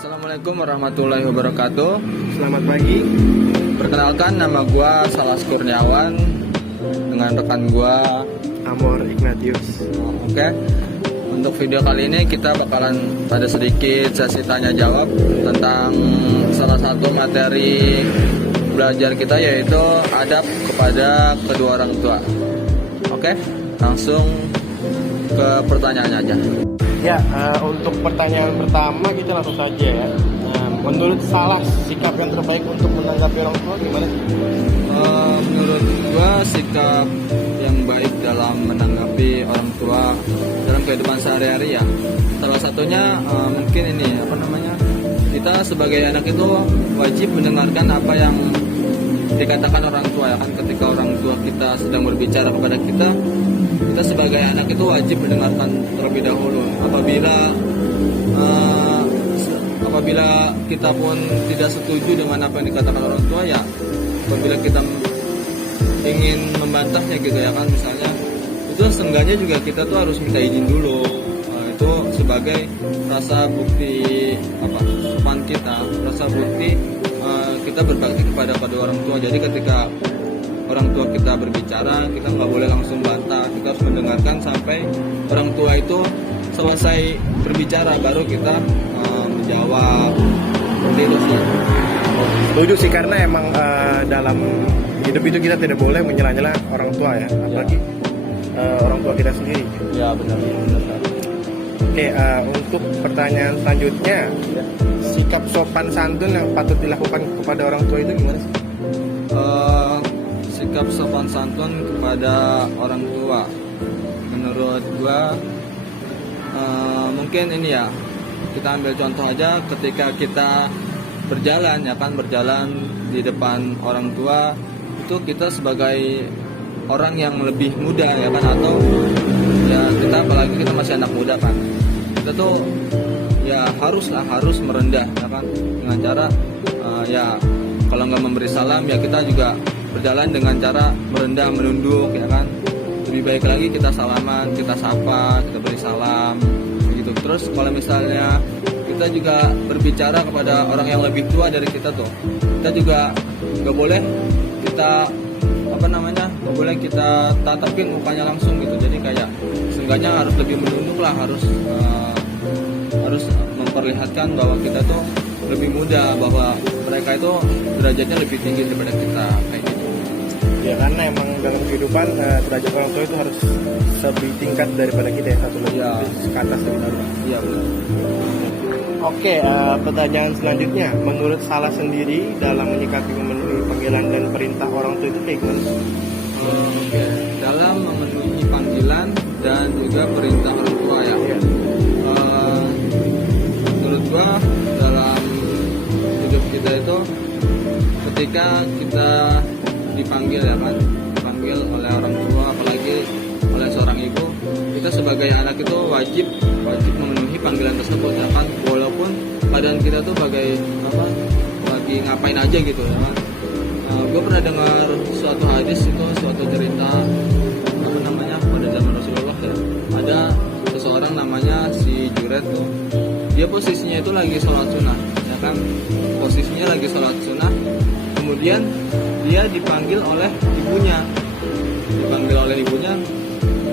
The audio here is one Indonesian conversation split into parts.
Assalamualaikum warahmatullahi wabarakatuh. Selamat pagi. Perkenalkan, nama gua Salas Kurniawan dengan rekan gua Amor Ignatius. Oke. Untuk video kali ini kita bakalan ada sedikit sesi tanya jawab tentang salah satu materi belajar kita, yaitu adab kepada kedua orang tua. Oke, langsung ke pertanyaannya aja. Ya, untuk pertanyaan pertama kita langsung saja ya. Menurut Salas, sikap yang terbaik untuk menanggapi orang tua gimana? Menurut gua sikap yang baik dalam menanggapi orang tua dalam kehidupan sehari-hari ya, salah satunya mungkin ini kita sebagai anak itu wajib mendengarkan apa yang dikatakan orang tua ya kan. Ketika orang tua kita sedang berbicara kepada kita sebagai anak itu wajib mendengarkan terlebih dahulu. Apabila kita pun tidak setuju dengan apa yang dikatakan orang tua ya, apabila kita ingin membantahnya gitu ya kan, misalnya itu seenggaknya juga kita tuh harus minta izin dulu. Itu sebagai rasa bukti sopan kita, rasa bukti kita berbakti kepada orang tua. Jadi ketika orang tua kita berbicara, kita nggak boleh langsung bantah, kita harus mendengarkan sampai orang tua itu selesai berbicara, baru kita menjawab. Seperti itu sih. Setuju sih, karena emang dalam hidup itu kita tidak boleh menyela-nyela orang tua ya, apalagi orang tua kita sendiri. Ya benar. Oke, untuk pertanyaan selanjutnya, sikap sopan santun yang patut dilakukan kepada orang tua itu gimana sih? Sikap sopan santun kepada orang tua, menurut gua mungkin ini ya, kita ambil contoh aja ketika kita berjalan di depan orang tua, itu kita sebagai orang yang lebih muda ya kan, atau ya kita apalagi kita masih anak muda kan, kita tuh ya harus merendah ya kan, dengan cara ya kalau nggak memberi salam ya kita juga berjalan dengan cara merendah, menunduk ya kan. Lebih baik lagi kita salaman, kita sapa, kita beri salam begitu. Terus kalau misalnya kita juga berbicara kepada orang yang lebih tua dari kita tuh, kita juga nggak boleh kita nggak boleh kita tatapin mukanya langsung gitu. Jadi kayak seenggaknya harus lebih menunduk lah, harus memperlihatkan bahwa kita tuh lebih muda, bahwa mereka itu derajatnya lebih tinggi daripada kita, kayak gitu. Ya, karena emang dalam kehidupan derajat orang tua itu harus lebih tingkat daripada kita ya, satu lebih ke atas dari kita. Iya benar. Oke, pertanyaan selanjutnya, menurut Salah sendiri dalam menyikapi memenuhi panggilan dan perintah orang tua itu kayak gimana? Dalam memenuhi panggilan dan juga perintah orang tua ya. Menurut gua dalam hidup kita itu, ketika kita dipanggil oleh orang tua, apalagi oleh seorang ibu, kita sebagai anak itu wajib memenuhi panggilan tersebut ya kan, walaupun keadaan kita tuh lagi ngapain aja gitu ya kan. Gue pernah dengar suatu hadis, itu suatu cerita pada zaman Rasulullah ya. Ada seseorang namanya si Juret tuh, dia posisinya itu lagi sholat sunnah ya kan, kemudian dia dipanggil oleh ibunya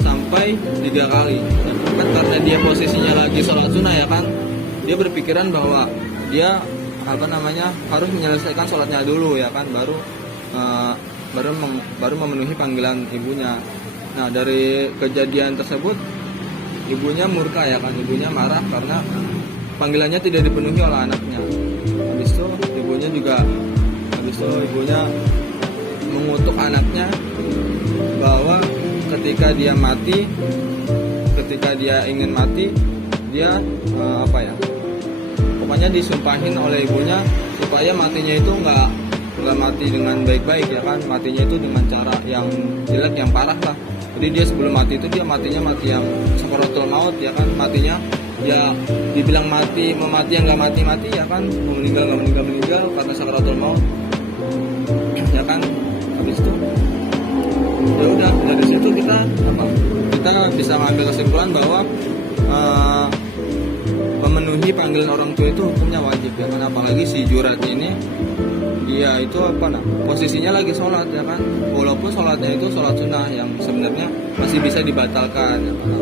sampai 3 kali ya kan, karena dia posisinya lagi sholat sunnah ya kan, dia berpikiran bahwa dia harus menyelesaikan sholatnya dulu ya kan, baru memenuhi panggilan ibunya. Nah, dari kejadian tersebut ibunya murka ya kan, ibunya marah karena panggilannya tidak dipenuhi oleh anaknya. Habis itu ibunya mengutuk anaknya bahwa ketika dia ingin mati, dia pokoknya disumpahin oleh ibunya supaya matinya itu nggak mati dengan baik-baik ya kan, matinya itu dengan cara yang jelek, yang parah lah. Jadi dia sebelum mati itu dia matinya mati yang sakaratul maut ya kan, matinya ya dibilang mati yang nggak mati ya kan, meninggal karena sakaratul maut ya kan. Habis itu ya udah, dari situ kita bisa mengambil kesimpulan bahwa memenuhi panggilan orang tua itu hukumnya wajib ya kan, apalagi si Jurat ini dia itu posisinya lagi sholat ya kan, walaupun sholatnya itu sholat sunnah yang sebenarnya masih bisa dibatalkan ya kan.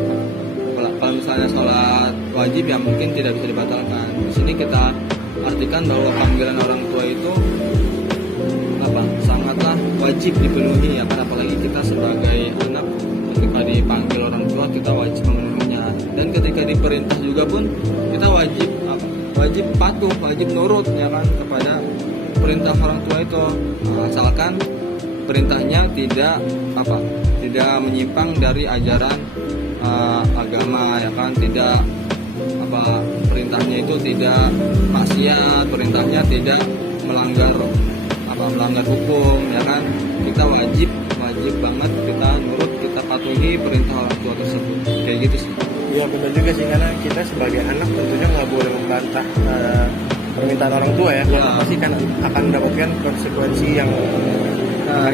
Kalau misalnya sholat wajib ya mungkin tidak bisa dibatalkan. Di sini kita artikan bahwa panggilan orang tua itu sangatlah wajib dipenuhi ya kan, apalagi kita sebagai anak ketika dipanggil orang tua kita wajib memenuhinya, dan ketika diperintah juga pun kita wajib patuh, wajib nurut ya kan kepada perintah orang tua itu, asalkan perintahnya tidak menyimpang dari ajaran agama ya kan, tidak perintahnya itu tidak maksiat, perintahnya tidak melanggar hukum ya kan. Kita wajib banget kita nurut, kita patuhi perintah orang tua tersebut, kayak gitu sih. Iya benar juga sih, karena kita sebagai anak tentunya nggak boleh membantah permintaan orang tua ya, karena pasti kan akan mendapatkan konsekuensi yang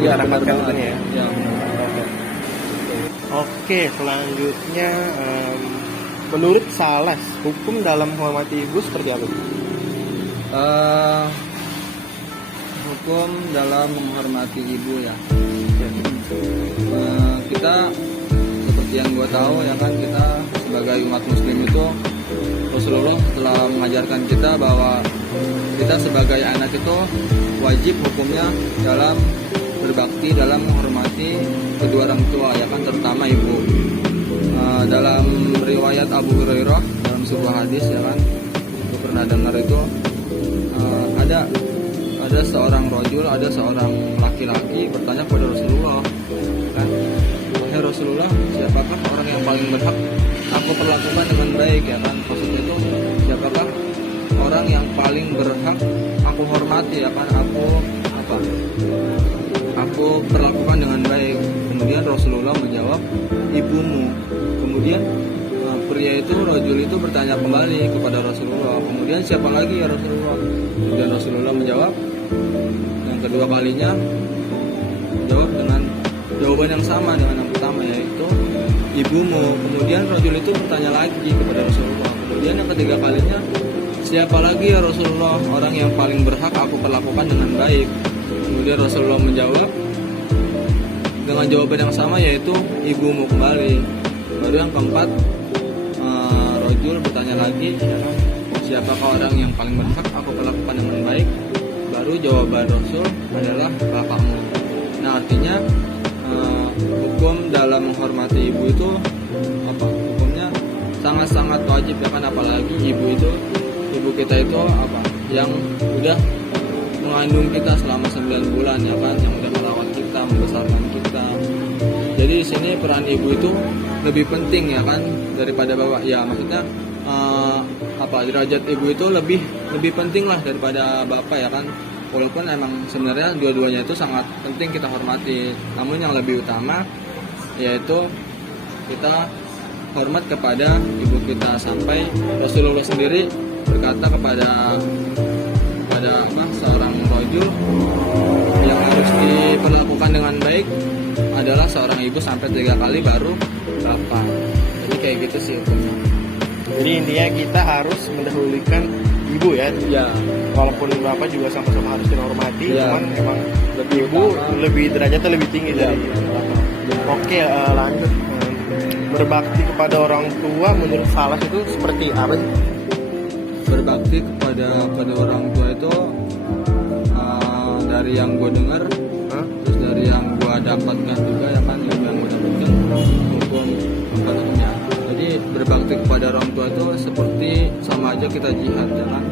kita dapatkan tentunya ya. Ya. Oke, selanjutnya menurut Salas, hukum dalam menghormati ibu seperti apa? Hukum dalam menghormati ibu ya. Kita seperti yang gue tahu ya kan, kita sebagai umat muslim itu Rasulullah telah mengajarkan kita bahwa kita sebagai anak itu wajib hukumnya dalam berbakti, dalam menghormati kedua orang tua ya kan, terutama ibu. Dalam riwayat Abu Hurairah dalam sebuah hadis ya kan, gue pernah dengar itu ada seorang rajul, ada seorang laki-laki bertanya kepada Rasulullah kan, wahai Rasulullah, siapakah orang yang paling berhak aku perlakukan dengan baik ya kan, maksudnya itu siapakah orang yang paling berhak aku hormati ya kan, aku perlakukan dengan baik. Kemudian Rasulullah menjawab, ibumu. Kemudian pria itu, rajul itu bertanya kembali kepada Rasulullah, kemudian siapa lagi ya Rasulullah? Kemudian Rasulullah menjawab yang kedua kalinya, jawab dengan jawaban yang sama dengan yang pertama, yaitu ibumu. Kemudian rajul itu bertanya lagi kepada Rasulullah, kemudian yang ketiga kalinya, siapa lagi ya Rasulullah orang yang paling berhak aku perlakukan dengan baik? Kemudian Rasulullah menjawab dengan jawaban yang sama, yaitu ibumu kembali. Baru yang keempat, rajul bertanya lagi, siapakah orang yang paling berhak aku perlakukan dengan baik? Baru jawaban Rasul adalah bapakmu. Nah artinya hukum dalam menghormati ibu itu hukumnya sangat-sangat wajib ya kan, apalagi ibu kita itu yang udah mengandung kita selama 9 bulan ya kan, yang udah merawat kita, membesarkan kita. Jadi di sini peran ibu itu lebih penting ya kan daripada bapak. Ya maksudnya derajat ibu itu lebih penting lah daripada bapak ya kan. Walaupun emang sebenarnya dua-duanya itu sangat penting kita hormati. Namun yang lebih utama yaitu kita hormat kepada ibu kita, sampai Rasulullah sendiri berkata kepada seorang rajul yang harus diperlakukan dengan baik adalah seorang ibu sampai 3 kali baru bapak. Jadi kayak gitu sih hukumnya. Jadi intinya kita harus mendahulukan ibu ya. Ya. Walaupun bapak juga sama-sama harus dihormati, Ya. cuman memang ibu lebih derajatnya lebih tinggi dari bapak. Oke, lanjut. Berbakti kepada orang tua menurut Salas itu seperti apa sih? Berbakti kepada orang tua itu dari yang gue dengar, terus dari yang gue dapatkan juga ya kan, yang gue dapatkan hukum hukumnya. Jadi berbakti kepada orang tua itu seperti sama aja kita jihad ya kan.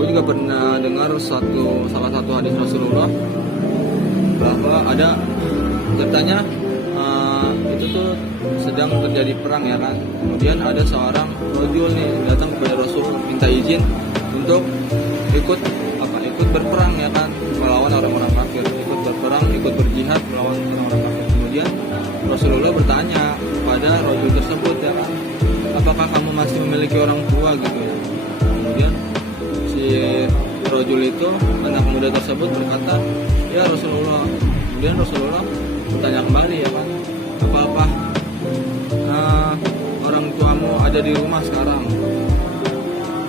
Gue juga pernah dengar salah satu hadis Rasulullah bahwa ada ceritanya itu tuh sedang terjadi perang ya kan. Kemudian ada seorang rajul nih datang kepada Rasul minta izin untuk ikut berperang ya kan, melawan orang-orang kafir, ikut berperang, ikut berjihad melawan orang-orang kafir. Kemudian Rasulullah bertanya kepada rajul tersebut ya kan, apakah kamu masih memiliki orang tua gitu ya. Kemudian si rajul itu, anak muda tersebut berkata, ya Rasulullah. Kemudian Rasulullah bertanya kembali ya kan, apa orang tuamu ada di rumah sekarang?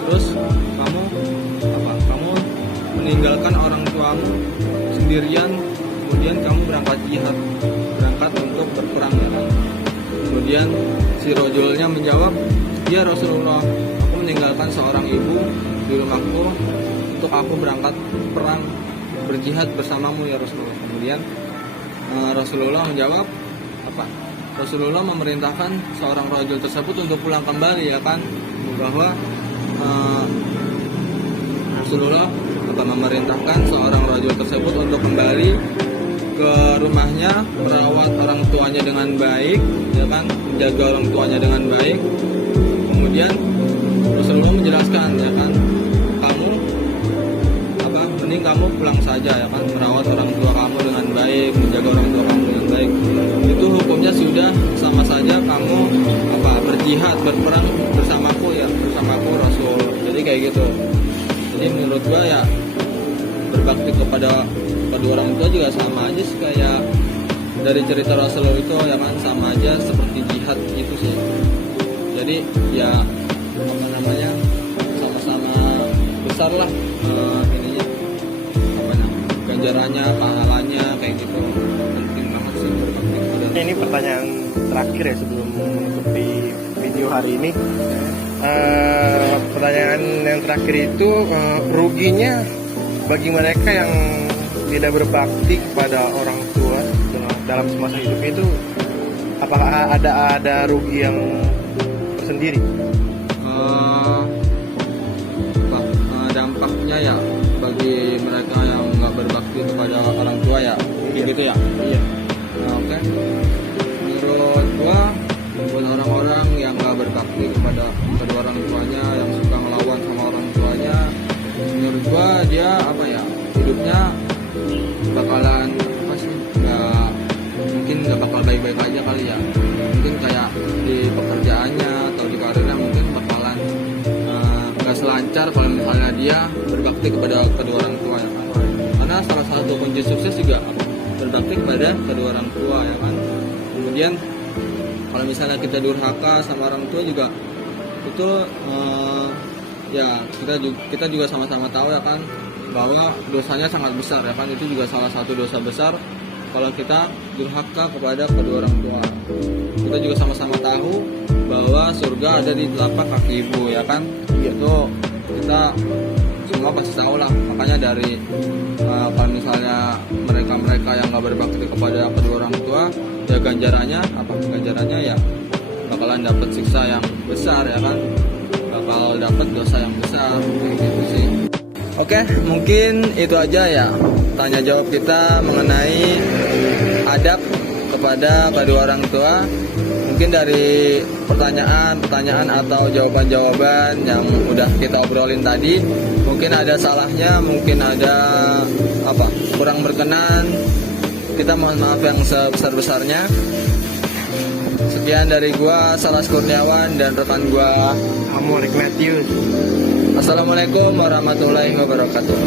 terus kamu meninggalkan orang tuamu sendirian, kemudian kamu berangkat jihad, berangkat untuk berperang ya kan. Kemudian si rojulnya menjawab, ya Rasulullah, aku meninggalkan seorang ibu di rumahku untuk aku berangkat perang berjihad bersamamu ya Rasulullah. Kemudian Rasulullah menjawab Rasulullah memerintahkan seorang rajul tersebut untuk pulang kembali ya kan, bahwa Rasulullah memerintahkan seorang rajul tersebut untuk kembali ke rumahnya, merawat orang tuanya dengan baik ya kan, menjaga orang tuanya dengan baik. Kemudian Rasulullah menjelaskan ya kan, mending kamu pulang saja ya kan, merawat orang tua kamu dengan baik, menjaga orang tua kamu dengan baik. Itu hukumnya sudah sama saja kamu berjihad, berperang bersamaku Rasul. Jadi kayak gitu. Jadi menurut gua ya, berbakti kepada kedua orang tua juga sama aja sih, kayak dari cerita Rasulullah itu ya kan, sama aja seperti jihad gitu sih. Jadi ya sama-sama besar lah ganjarannya, pahalanya kayak gitu. Penting banget sih berbakti kepada. Ini pertanyaan terakhir ya sebelum menutupi video hari ini. Pertanyaan yang terakhir itu, ruginya bagi mereka yang tidak berbakti kepada orang tua dalam semasa hidup itu, apakah ada rugi yang tersendiri? Dampaknya ya bagi mereka yang nggak berbakti kepada orang tua ya, gitu ya. Iya. Oke. Menurut gua, buat orang-orang yang nggak berbakti kepada kedua orang tuanya, yang suka ngelawan sama orang tuanya, menurut gua dia hidupnya bakalan mungkin nggak bakal baik-baik aja kali ya. Mungkin kayak di pekerjaannya atau di karirnya mungkin bakalan nggak selancar kalau misalnya dia berbakti kepada kedua orang tua ya kan. Karena salah satu kunci sukses juga berbakti kepada kedua orang tua ya kan. Kemudian kalau misalnya kita durhaka sama orang tua juga itu ya kita juga sama-sama tahu ya kan, bahwa dosanya sangat besar ya kan. Itu juga salah satu dosa besar kalau kita durhaka kepada kedua orang tua. Kita juga sama-sama tahu bahwa surga ada di telapak kaki ibu ya kan. Itu kita semua pasti tahu lah. Makanya dari kalau misalnya mereka yang nggak berbakti kepada kedua orang tua, ya ganjarannya ya bakalan dapat siksa yang besar ya kan, bakal dapat dosa yang besar kayak gitu sih. Oke, mungkin itu aja ya tanya jawab kita mengenai adab kepada kedua orang tua. Mungkin dari pertanyaan atau jawaban-jawaban yang udah kita obrolin tadi, mungkin ada salahnya, mungkin ada kurang berkenan, kita mohon maaf yang sebesar-besarnya. Sekian dari gua, Salas Kurniawan, dan rekan gua Amorik Matthews. Assalamualaikum warahmatullahi wabarakatuh.